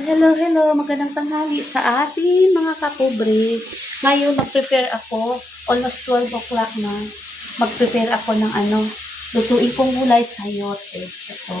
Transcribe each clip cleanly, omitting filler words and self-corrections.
Hello, hello. Magandang tanghali sa ating mga kapobre. Ngayon, mag-prepare ako. Almost 12 o'clock na. Mag-prepare ako ng lutuin kong gulay, sayote. Ito,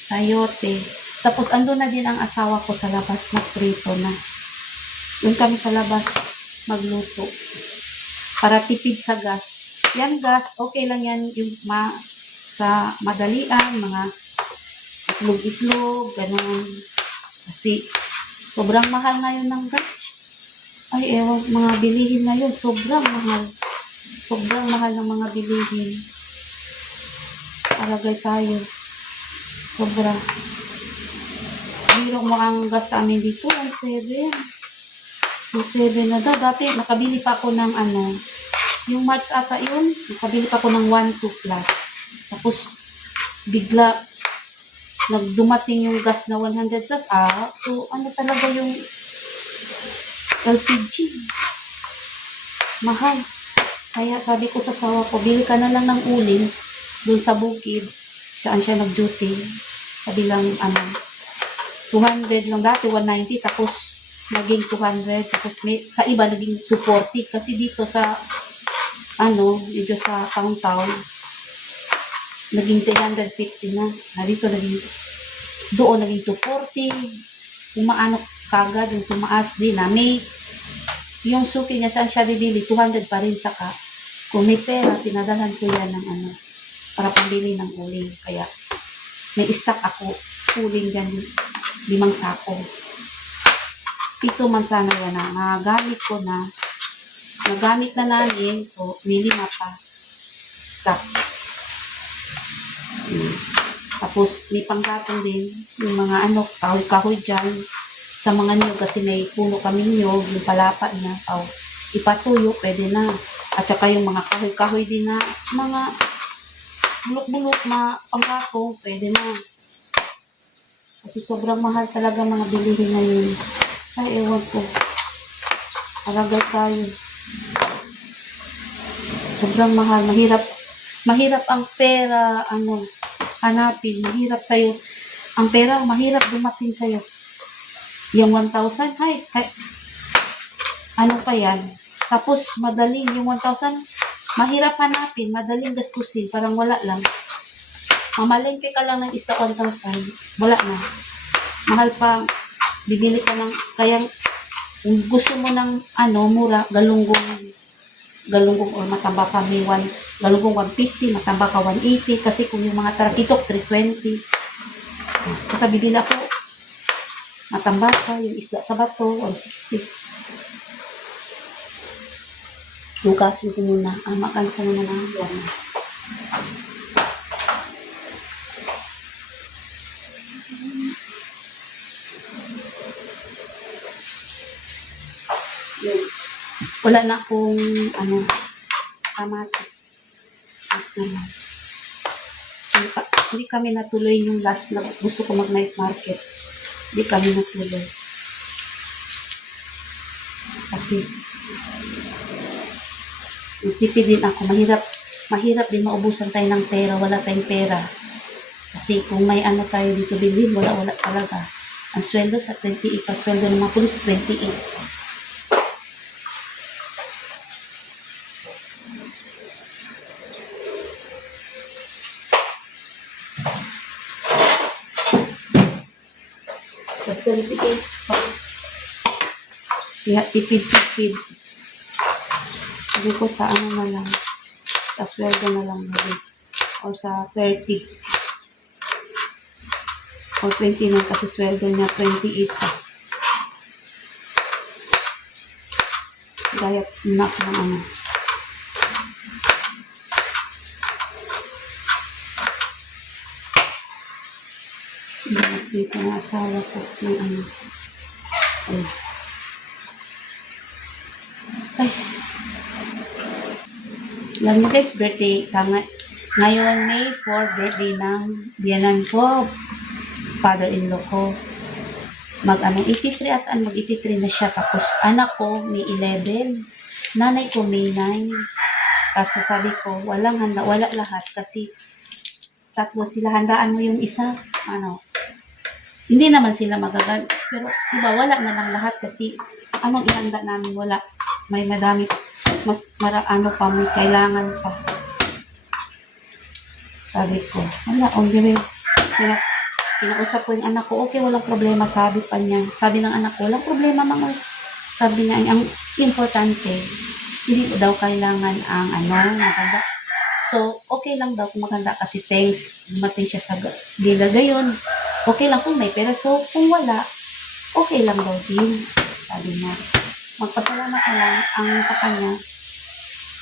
sayote. Tapos, ando na din ang asawa ko sa labas, nagprito na. Doon kami sa labas magluto. Para tipid sa gas. Yan gas, okay lang yan yung sa madalian, mga itlog-itlog, ganun. Kasi, sobrang mahal ngayon ng gas. Ay, ewan, mga bilihin na yun. Sobrang mahal. Sobrang mahal ng mga bilihin. Palagay tayo. Sobra. Biro mo ang gas sa amin dito. 1.7. 1.7 na daw. Dati, nakabili pa ako ng yung March ata yun. Nakabili pa ako ng 1.2 plus. Tapos, bigla, nagdumating yung gas na 100 plus. So ano talaga yung LPG? Mahal. Kaya sabi ko sa sawa ko, bili ka na lang ng uling dun sa bukid. Saan siya nag-duty. Sabi lang, 200 lang dati, 190. Tapos, naging 200. Tapos, sa iba, naging 240. Kasi dito sa, medyo sa town, naging 350 na. Dito doon naging 240. Umaano kagad, yung tumaas din na. Yung suki niya, saan siya bibili, 200 pa rin saka. Kung may pera, pinadalhan ko yan ng para pambili ng uling. Kaya, may stock ako, uling dyan, 5 sako. 7 man sana yan na. Nagamit na namin, so, may 5 pa. Stock. Tapos, may panggatong din yung mga kahoy-kahoy dyan sa mga niyog kasi may puno kami niyog, yung palapa niya. Ipatuyo, pwede na. At saka yung mga kahoy-kahoy din na mga bulok-bulok na panggatong, pwede na. Kasi sobrang mahal talaga mga bilihin ngayon. Ay, ewan ko. Alagay tayo. Sobrang mahal. Mahirap ang pera, hanapin, mahirap sa'yo. Ang pera, mahirap dumating sa'yo. Yung 1,000, ano pa yan? Tapos, madaling, yung 1,000, mahirap hanapin, madaling gastusin, parang wala lang. Mamalengke ka lang ng isda 1,000, wala na. Mahal pa, bibili ka ng, kaya, kung gusto mo ng, mura, galunggong or matamba ka, may galunggong 150, matamba ka 180, kasi kung yung mga tarakitok, 320. Kasi bibili ako, matamba ka, yung isda sa bato, 160. Lugasin ko muna, makan ko muna ng lamas. Wala na akong, kamatis. Hindi kami natuloy yung last na gusto ko mag-night market. Hindi kami natuloy. Kasi, nagtipid din ako. Mahirap din maubusan tayo ng pera. Wala tayong pera. Kasi kung may tayo dito bilhin, wala talaga. Ang sweldo sa 28, pa sweldo ng mga pulis, 28. Sa 28 pa. Kaya tipid-tipid. Sabi ko sa na lang. Sa sweldo na lang. Or sa 30. Or 29 kasi sweldo niya 28 pa. Gayat na ako ng dito na asawa ko ng So, ay. Alam niyo guys, birthday ngayon May 4, birthday ng biyanan ko, father-in-law ko. 83 at mag-83 na siya. Tapos anak ko May 11, nanay ko May 9. Kasi sabi ko, wala lahat kasi tatlo sila. Handaan mo yung isa, Hindi naman sila magagal. Pero iba, wala na lang lahat kasi anong ihanda namin, wala. May madami, ano pa, may kailangan pa. Sabi ko, wala, okay. Kinausap ko yung anak ko, okay, walang problema, sabi pa niya. Sabi ng anak ko, walang problema, mga. Sabi niya, ang importante, hindi ko daw kailangan ang maganda. So, okay lang daw kung maganda kasi thanks, dumating siya sa Gila gayon. Okay lang kung may pera. So, kung wala, okay lang daw din. Sabi niya, magpasalamat na lang ang sa kanya,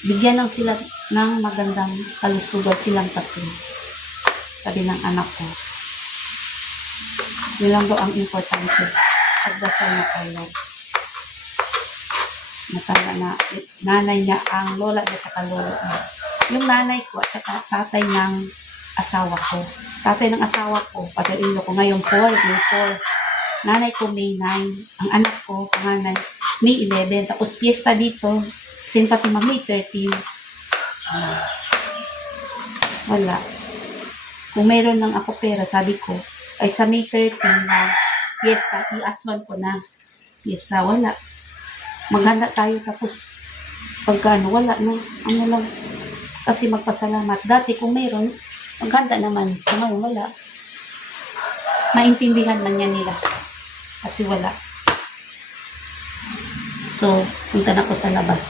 bigyan lang sila ng magandang kalusugan silang tatlo. Sabi ng anak ko, yun lang daw ang importante. Pagdasal na kayo. Matanda na, nanay niya, ang lola niya, tsaka lolo niya. Yung nanay ko at saka tatay ng asawa ko. Tatay ng asawa ko, pag-ilo ko ngayon 4, May 4. Nanay ko May 9. Ang anak ko, panganay, May 11. Tapos piyesta dito, St. Fatima, May 13. Wala. Kung meron lang ako pera, sabi ko, ay sa May 13 na piyesta, i-aswan ko na. Piyesta, wala. Maghanda tayo tapos pagkano, wala na. Ano lang. Kasi magpasalamat. Dati kung meron, maghanda naman. Sa ngayon, wala. Maintindihan man yan nila. Kasi wala. So, punta na ko sa labas.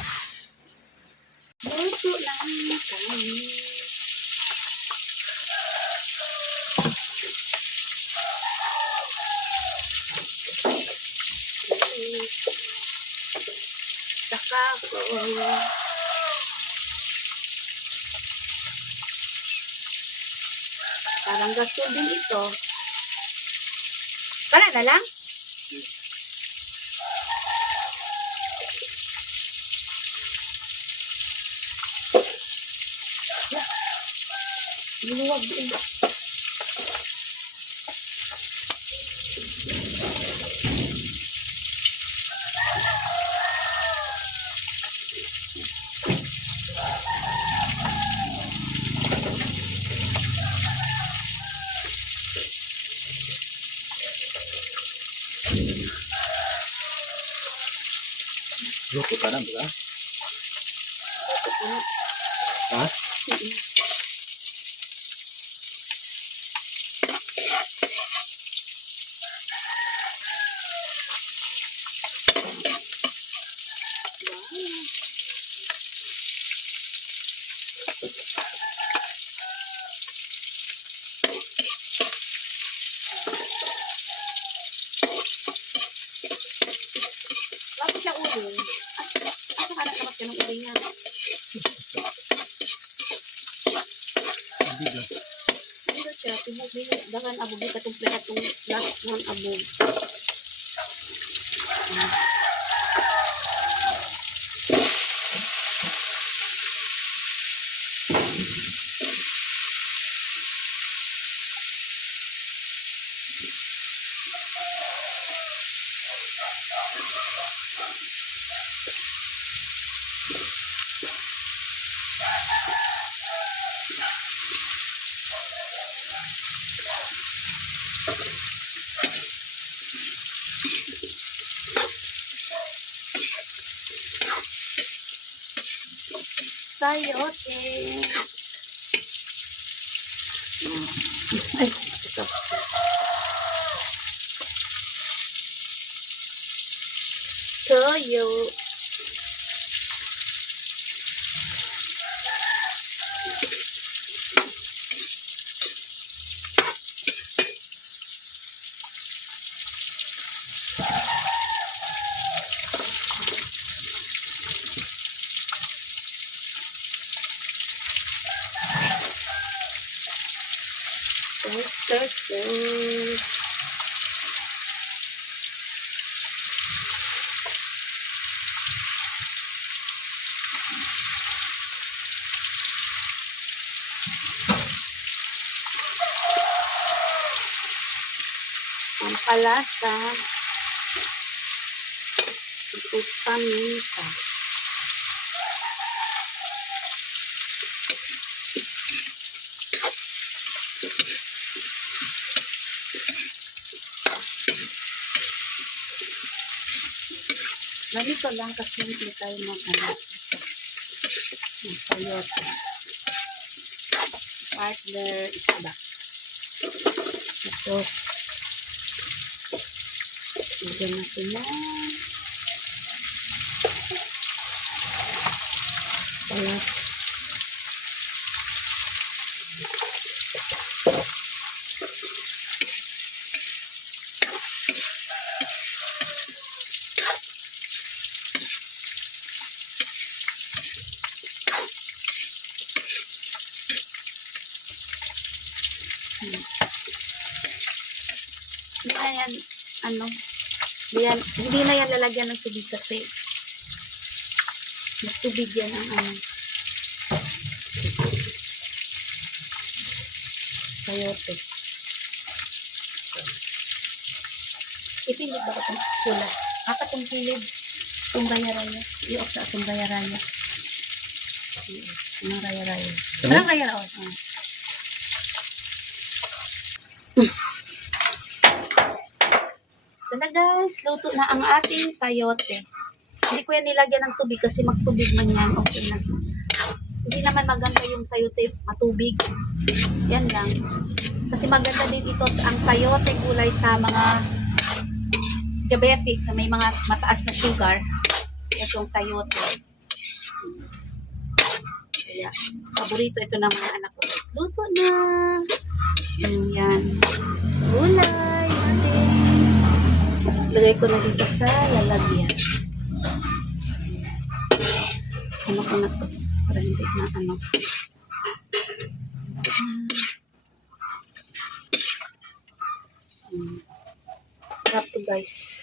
Luto lang kami. Saka ko. Parang gasol din ito. Para na lang? Luwag din. Luto ka na, di ba? Ito po. Ha? Bakit siya uling? Asa ka nakamas ka ng uling niya? Hindi ba? Hindi siya. Tibog din. Dahan abog. Di katong play atong last one abog. Sayote. Ay, ito. Toyo. Oyster sauce. Pampalasa. Tapos paminta. Ganito lang kasi hindi tayo mag-ano. Sayote. Partner, isda. Tapos, bigyan natin na. Salat. Hindi na yan, hindi na yan lalagyan ng tubig kasi tubig yan ang sayote. Ipilid ba itong pula? Apat itong pilid. Itong raya-raya. I-off na itong raya-raya. Itong raya-raya. Parang raya-raya. Ito na guys, luto na ang ating sayote. Hindi ko yan nilagyan ng tubig kasi magtubig man yan. Okay na. Hindi naman maganda yung sayote matubig. Yan lang. Kasi maganda din ito ang sayote gulay sa mga diabetic, sa may mga mataas na sugar. Itong sayote. Kaya, paborito ito ng mga anak ko guys. Luto na. Yan. Gulay. Lagay ko na dito sa lalagyan. Ano ko na to? Para hindi na ano. Sarap to guys.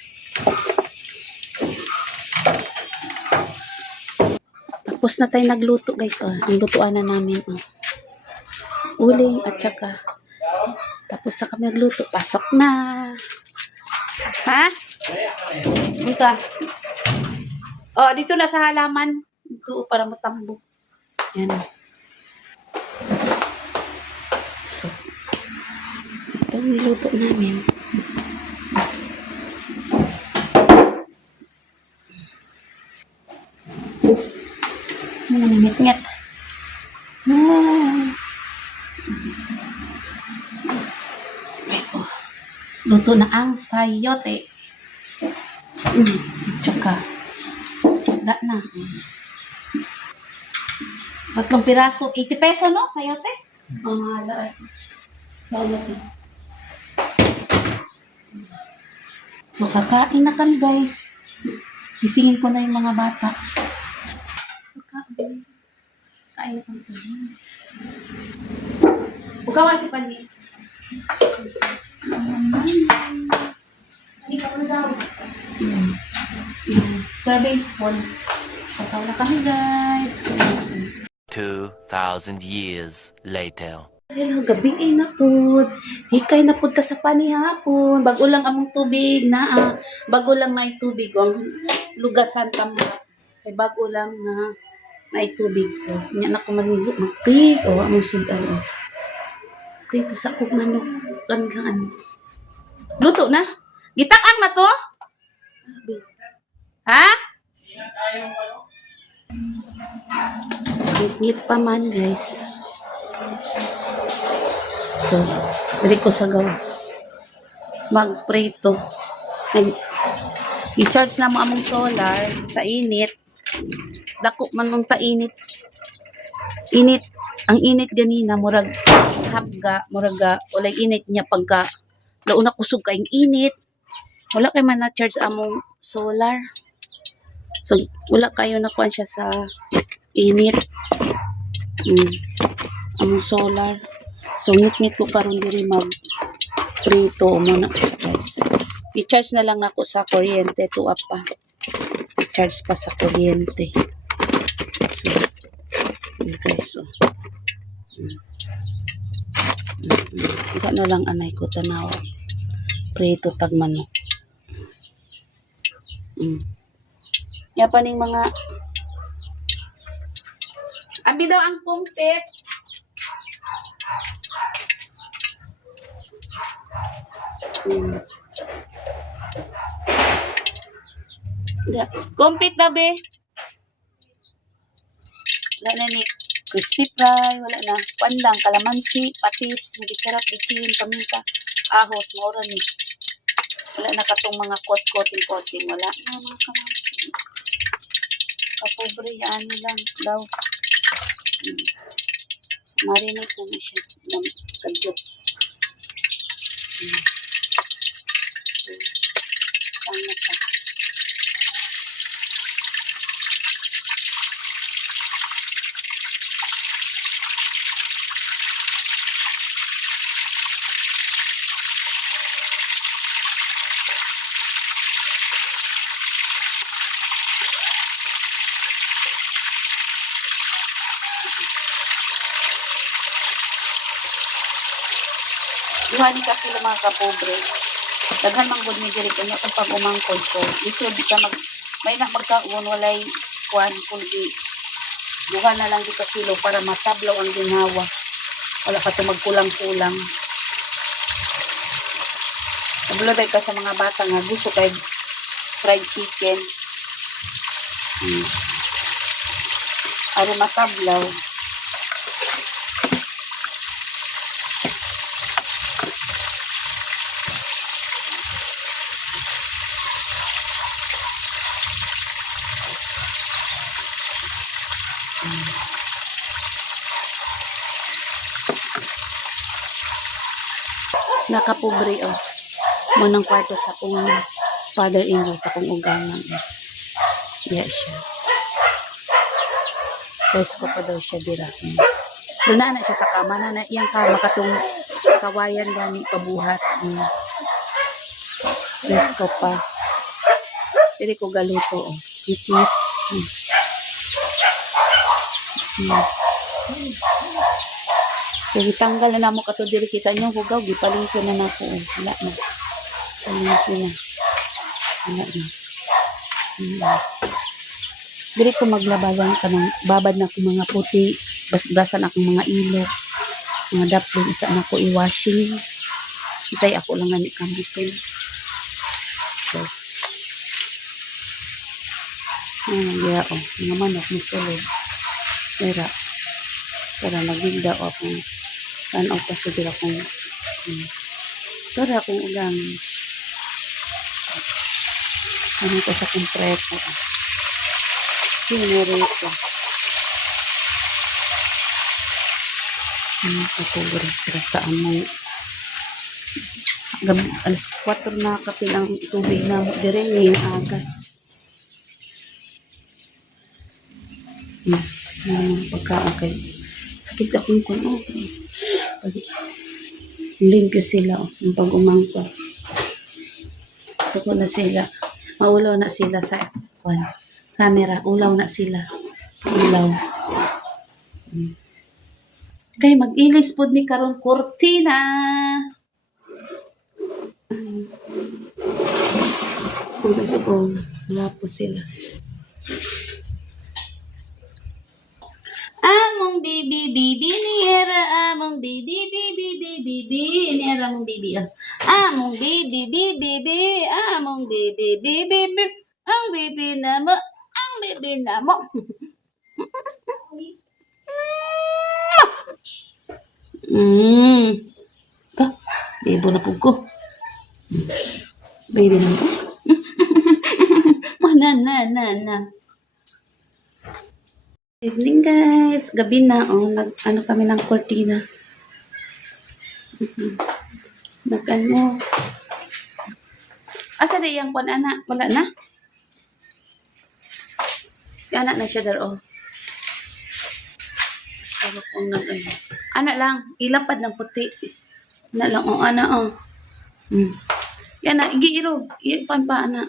Tapos na tayo nagluto guys. Oh. Ang lutuan na namin. Oh. Uling at saka. Tapos na kami nagluto. Pasok na. Ha? Ito. Oh, dito na sa halaman. Ito para matambo. Yan. So, ito ang niluto namin. Nanginit-ngit. Guys, oh. Luto na ang sayote. Tsaka, isda na. 3 piraso. 80 peso, no? Sayote? Mahal. So, kakain na kami, guys. Gisingin ko na yung mga bata. So, kain na kami, guys. Bukawa si Pani. Hindi ka muna daw. Survey spoon. So, na kami, guys. 2,000 years later. Hello, gabi na po. Hikay na po ta sa panihapon. Bago lang among tubig na. Bago lang na tubig. Ang lugasan tamba. Kay bago lang na tubig. So, niya na ko maligo. Mag-prito. Among sudan. Prito sa kog manok. Ano. Luto na. Gitakang na to? Ha? Ngit pa man, guys. So, dali ko sa gawas. Mag-prito. I-charge na mo among solar sa init. Dako man mong ta-init. Init. Ang init ganina, murag hapga, muraga, walay init niya pagka launa kusog kayong init. Wala kay man na-charge among solar. So, wala kayo nakuha siya sa init. Among solar. So, ngit-ngit ko karon diri mag-prito muna guys. I-charge na lang ako sa kuryente. Tuwa pa. I-charge pa sa kuryente. So, guys, so. Ika na lang anay ko tanaw. Prito tagmanok. Yapaning mga abi daw ang kumpit. Compete na, be. Wala na ni crispy fry, wala na. Kuan lang, kalamansi, patis, hindi sarap, bitsin, paminta, ahos, maura ni. Wala na katong mga coating, wala na mga kamansi. Kapobre, yan lang daw. Marinate na siya. Ng kadyot. So, tama siya. Duha ni ka kilo mga kapobre. Daghan man gud mi diri kanya kung pag umangkol so lisod ka mag may na magkaon walay kuan kundi duha na lang di ka kilo para matablaw ang ginhawa. Wala ka to magkulang-kulang. Nagluday ka sa mga bata nga gusto kay fried chicken. Ari matablaw. Nakapobre oh. Munang kwarto sa kong father-in-law sa kong ugangan. Yeah, siya. Presko pa daw siya dira. Pero na siya sa kama na iyang kama katong kawayan gani pabuhat. Presko pa. Dili ko galuto oh. Hit-hit. Kaya tanggal na namo kato diri kita nyo hugaw gipalingko na nako oh. Wala na. Palingko na. Wala na. Diri ko maglabawan ka ng babad na ko mga puti, basbasan akong mga ilok, mga dapling isa na ko i-washing. Isay ako lang nga kamitin. So, yeah, oh, mga manok mo sulod. Para nagigda o akong tanaw pa siya dira kong para akong ugang ano ko sa kompleto. Pinarito. Kapugre. Para saan mo alas 4 na kapil ang tubig na mo dire ngayong agas. Pagkaon kay sakit akong kuno. Limpyo sila yung pag umangko. Sako na sila. Maulaw na sila sa camera. Ulaw na sila. Ulaw. Kay mag-ilis pod mi karon kurtina. Tugas ko. Wala po sila. Among bibi niera among bibi niera among bibi among bibi among bibi ang bibi namo ka ibo na pug ko baby namo na evening guys, gabi na ano kami ng cortina. Nag-ano. Asa di yang kon ana, wala na. Ana na siya daro. Sabi kong nag-ano. Ana lang, ilapad ng puti. Ana lang, ana Yan na, igiirog. Ipan pa, ana.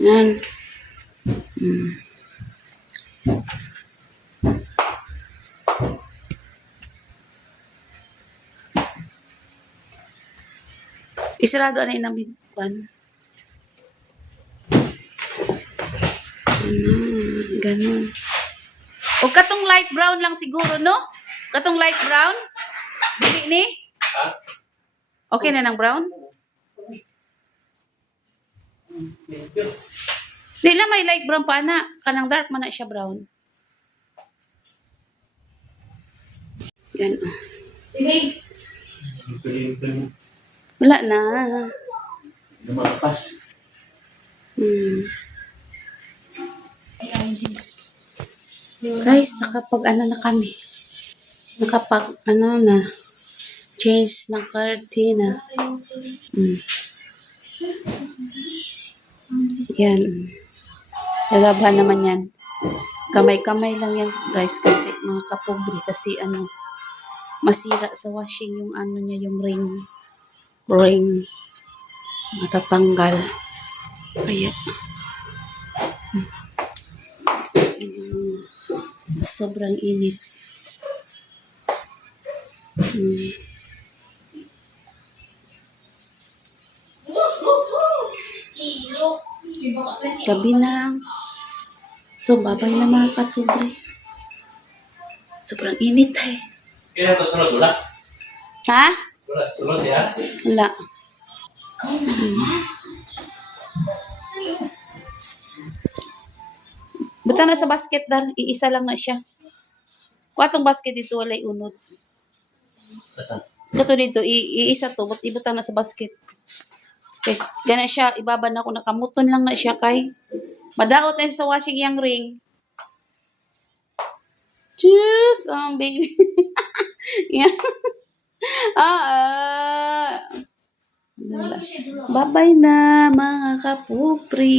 Yan. Isarado na inang bituan. Ganun. O katong light brown lang siguro, no? Katong light brown? Dili ni? Okay na ng brown? Dila may light brown pa na. Kanang dark man na siya brown. Yan. Sige. Wala na. Lumapas. Guys, nakapag ano na kami. Nakapag ano na. Change ng cortina. Yan. Lalaban naman yan. Kamay-kamay lang yan guys kasi mga kapobre kasi ano masira sa washing yung ano niya yung ring matatanggal kaya sa sobrang init gabi na so babay na mga kapobre sobrang init eh. Kaya ito sunod, wala? Ha? Wala, sunod ya? Wala. Buta na sa basket dar, iisa lang na siya. Kuatong basket dito walay unod. Asan? Kato dito, iisa to, ibuta na sa basket. Okay, gana siya, ibaba na ako, nakamuton lang na siya kay. Madaot na siya sa washing yang ring. Diyos, baby. Yan. Bye-bye na mga kapupri.